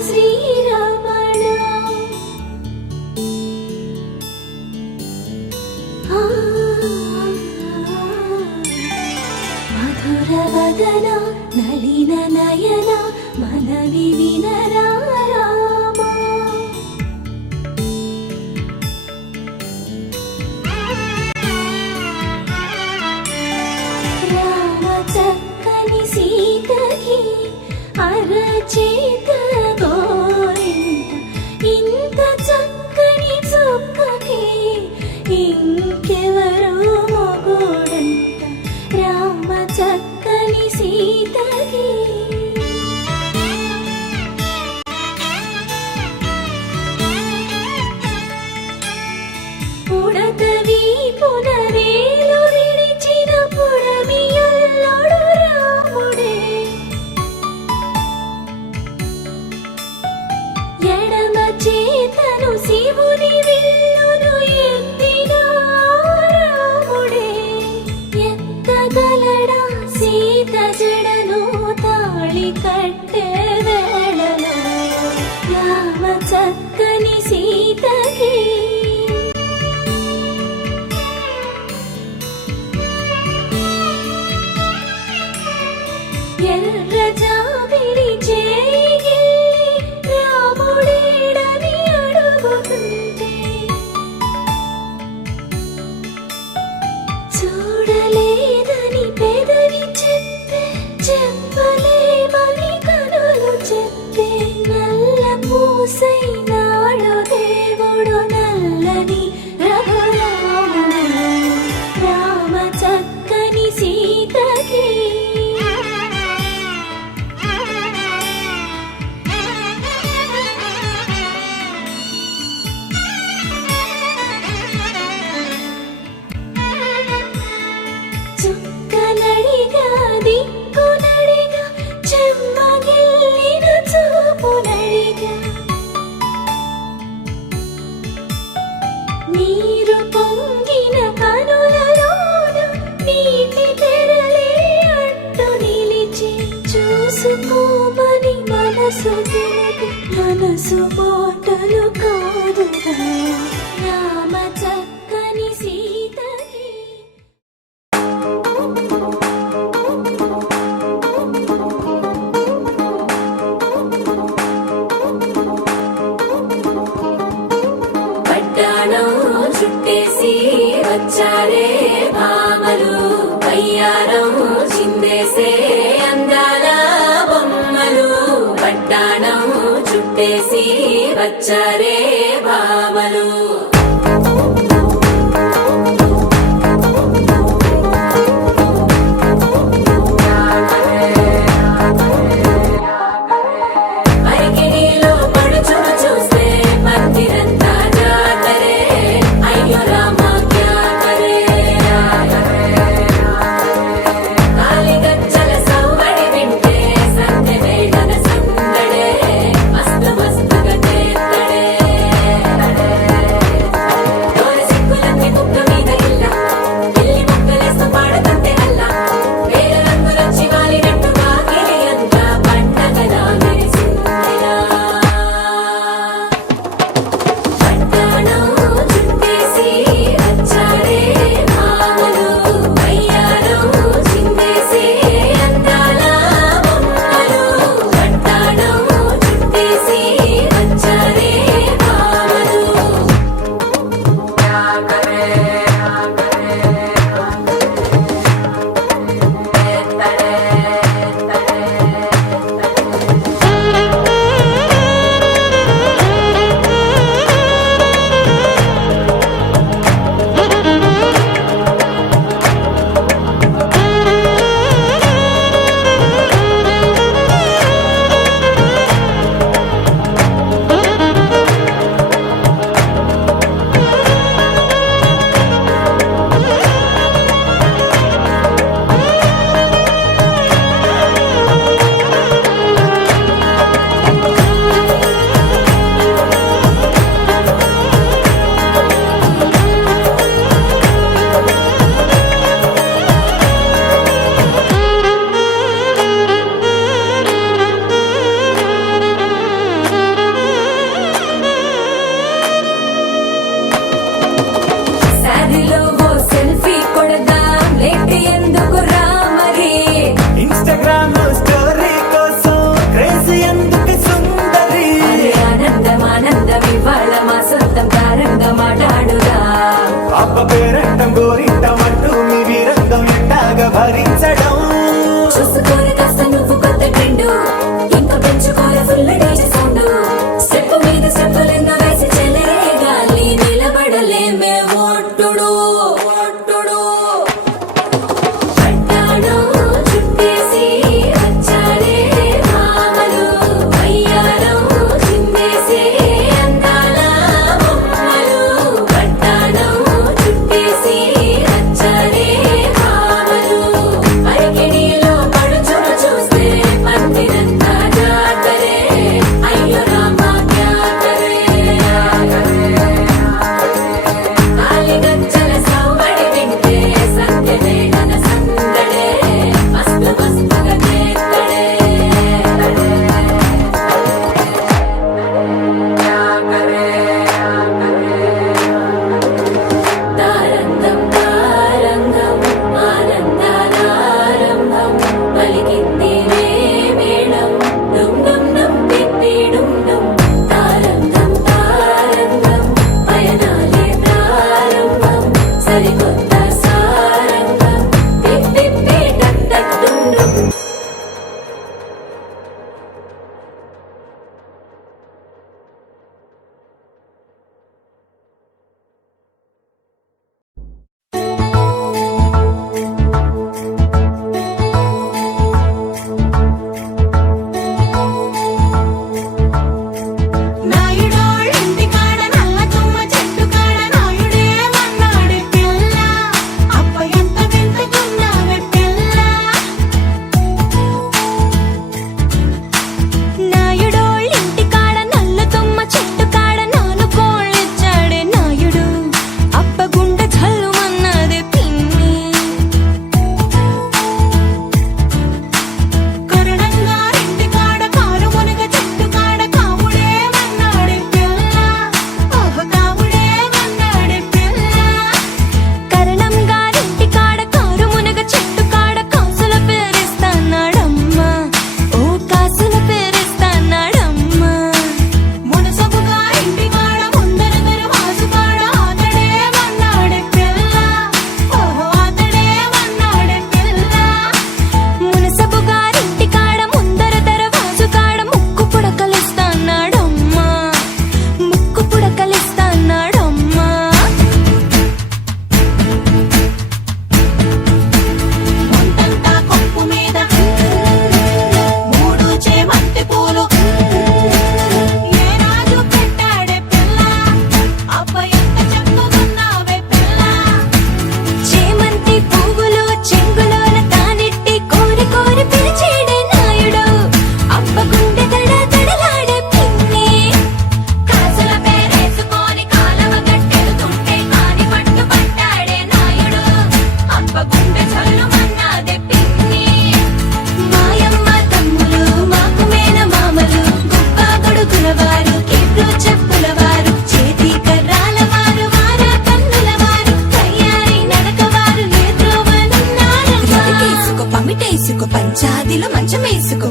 శ్రీరమణ మధురవదన నలిన నయన మనవి వినరా అరచేత గోరింట ఇంత చక్కని చుక్కకి ఇంకెవరు మొగుడంట రామ చక్కని సీతకి ఉడతవి పునవేలు విడిచిన పుడమియల్లోడు రాముడే ఎడమ చేతను శివుని విల్లును ఎత్తిన రాముడే ఎత్తగలడా సీత జడను తాళి కట్టే వేళలో రామ చక్కని సీతకి ఎర్ర జాబిలి చేయి రాముడేడని అడుగుతుంటే చూడలేదని పెదవి చెప్పే చెప్పలేమని కనులు చెప్పే నల్ల పూసైనాడు దేవుడు నల్లని రఘురాముడు రామ చక్కని సీతకి చుక్కనడిగా దిక్కునడిగా చెమ్మగిల్లిన చూపునడిగా నీరు పొంగిన కనులలోన నీటి తెరలే అడ్డు నిలిచి చూసుకోమని మనసు తెలిపి మనసు మాటలు కాదుగా రామ చక్కని సీతకి చుట్టేసి వచ్చారే భామలు కయ్యారం చిందేసే అందాల బొమ్మలు పట్టాణం చుట్టేసి వచ్చారే భామలు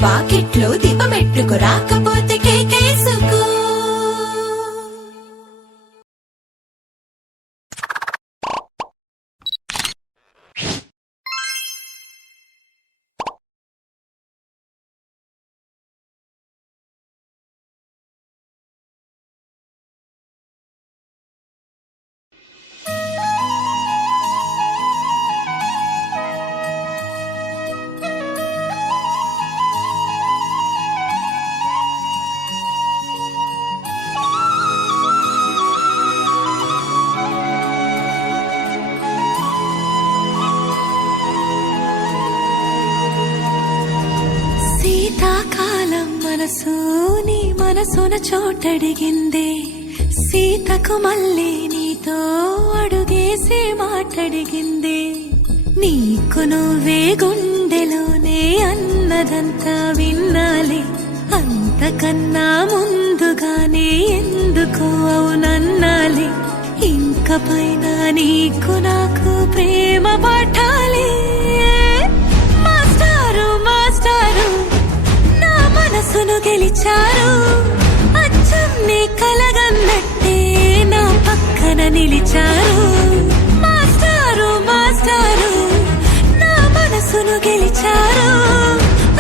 వాకిట్లో దీపమెట్టుకు రాకపోతే కేకేసుకో. శీతాకాలం మనసు నీ మనసున చోటడిగిందే, సీతకు మళ్ళీ నీతో అడుగేసి మాటడిగిందే. నీకు నువ్వే గుండెలోనే అన్నదంతా విన్నాలే, అంతకన్నా ముందుగానే ఎందుకు అవునన్నాలే. ఇంక పైన నీకు నాకు ప్రేమ పాఠాలే. మాస్టారు మాస్టారు నా మనసును గెలిచారు, అచ్చం నీ కలగన్నట్టే నా పక్కన నిలిచారు. మాస్టారు మాస్టారు నా మనసును గెలిచారు,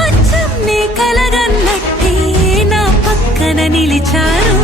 అచ్చం నీ కలగన్నట్టే నా పక్కన నిలిచారు.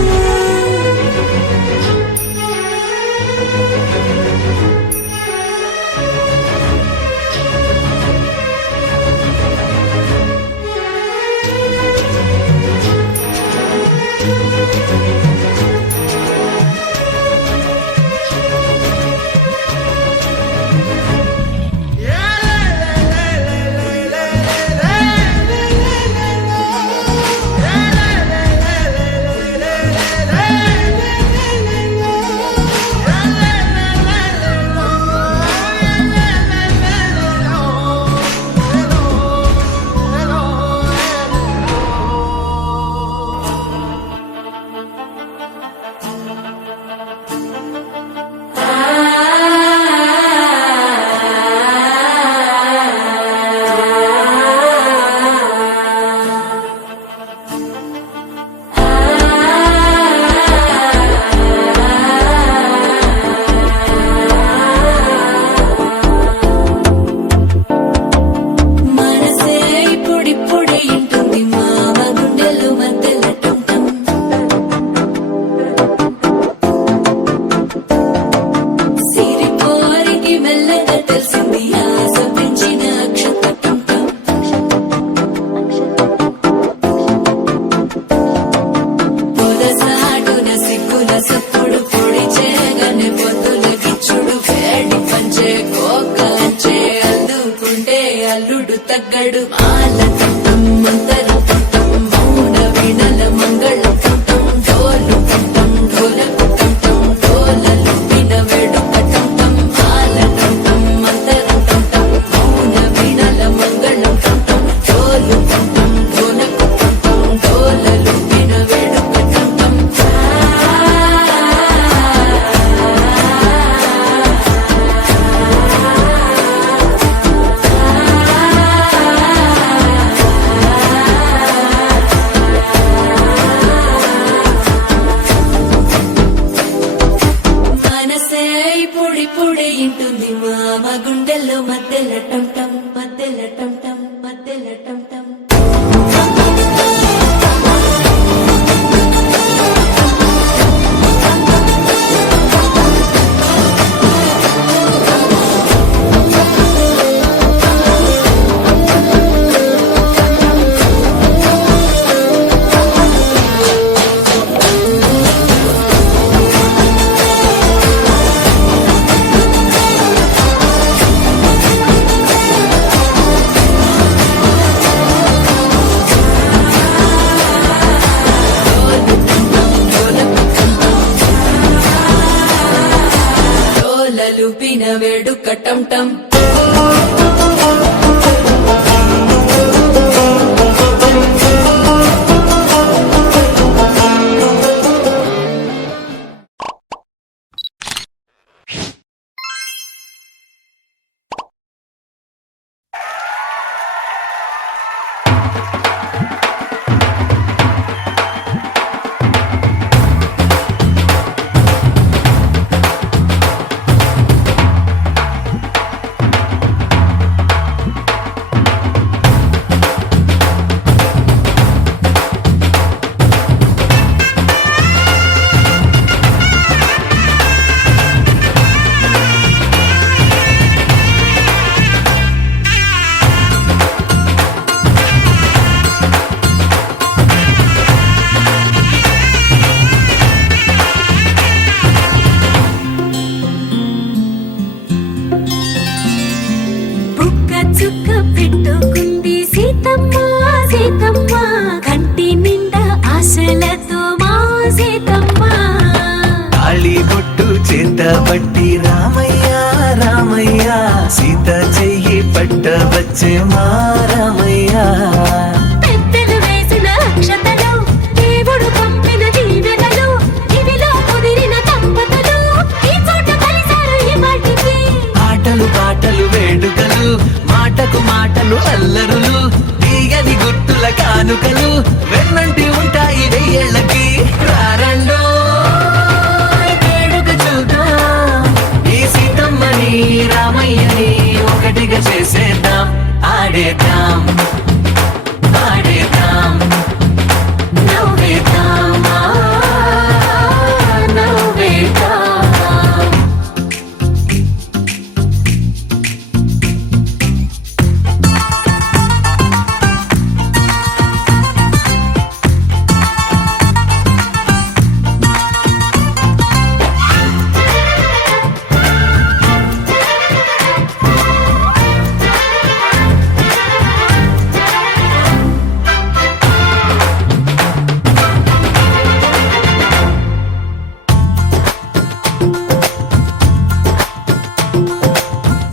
తగ్గడు మాల కట్టం మంతర కట్టం మౌన వీణల మంగళ కట్టం డోలు కట్టం ఢోలకు కట్టం డోలలు విన వేడుక కట్టం మాల కట్టం మంతర కట్టం మౌన వీణల మంగళ కట్టం డోలు కట్టం ఢోలకు కట్టం డోలలు విన వేడుక కట్టం. ఇంటుంది మామ గుండెల్లో మధ్యల టం మధ్యల టం మధ్యల టం. లూపిన వేడుక టం టం. పట్టబట్టి రామయ్య రామయ్య సీత చెయ్యి పట్టవచ్చే మా రామయ్య పెద్దలు వేసిన అక్షతలు దేవుడు పంపిన దీవెనలు ఇవిలో కుదిరిన దంపతులు ఈ చోట కలిసారు ఈ మాటికి ఆటలు పాటలు వేడుకలు మాటకు మాటలు అల్లరులు తీయని గుర్తుల కానుకలు వెన్నంటి ఉంటాయి వెయ్యేళ్ళకి రారండో వేడుక చూద్దాం ఈ సీతమ్మని రామయ్యని ఒకటిగా చేసేద్దాం ఆడేద్దాం ఆడేద్దాం నవ్వేద్దాం నవ్వేద్దాం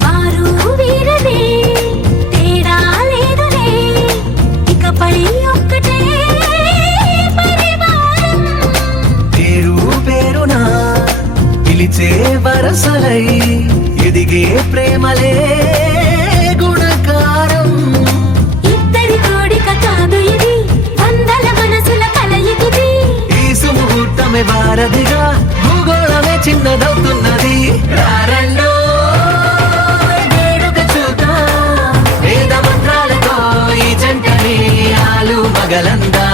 వారు వీరనే తేడా లేదులే ఇకపై ఒక్కటే పరివారం పేరు పేరునా పిలిచే వరసలై ఎదిగే ప్రేమలే గుణకారం ఇద్దరి కోడిక కాదు ఇది వందల మనసుల కలయికిది ఈ సుముహూర్తమే వారధిగా భూగోళమే చిన్నదవుతున్నది రారండో వేడుక చూద్దాం వేద మంత్రాలతో ఈ జంటని ఆలు మగలందా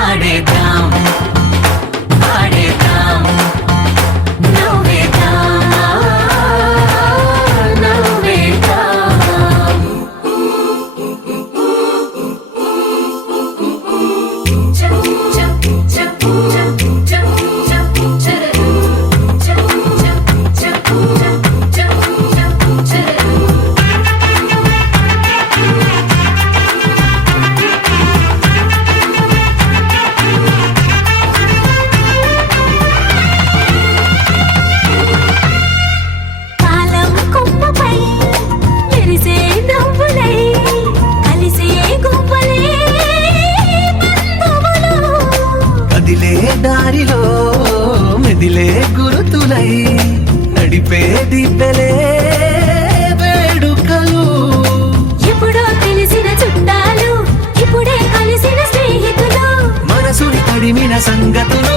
ఆడేద్దాం ఆడేద్దాం నవ్వేద్దాం నవ్వేద్దాం కాలం కొమ్మపై మెరిసే నవ్వులై కలిసే గువ్వలే బంధువులు కదిలే దారిలో మెదిలే గురుతులై నడిపే దిబ్బెలే వేడుకలు ఎప్పుడో తెలిసిన చుట్టాలు ఇప్పుడే కలిసిన స్నేహితులు మనసుని తడిమిన సంగతులు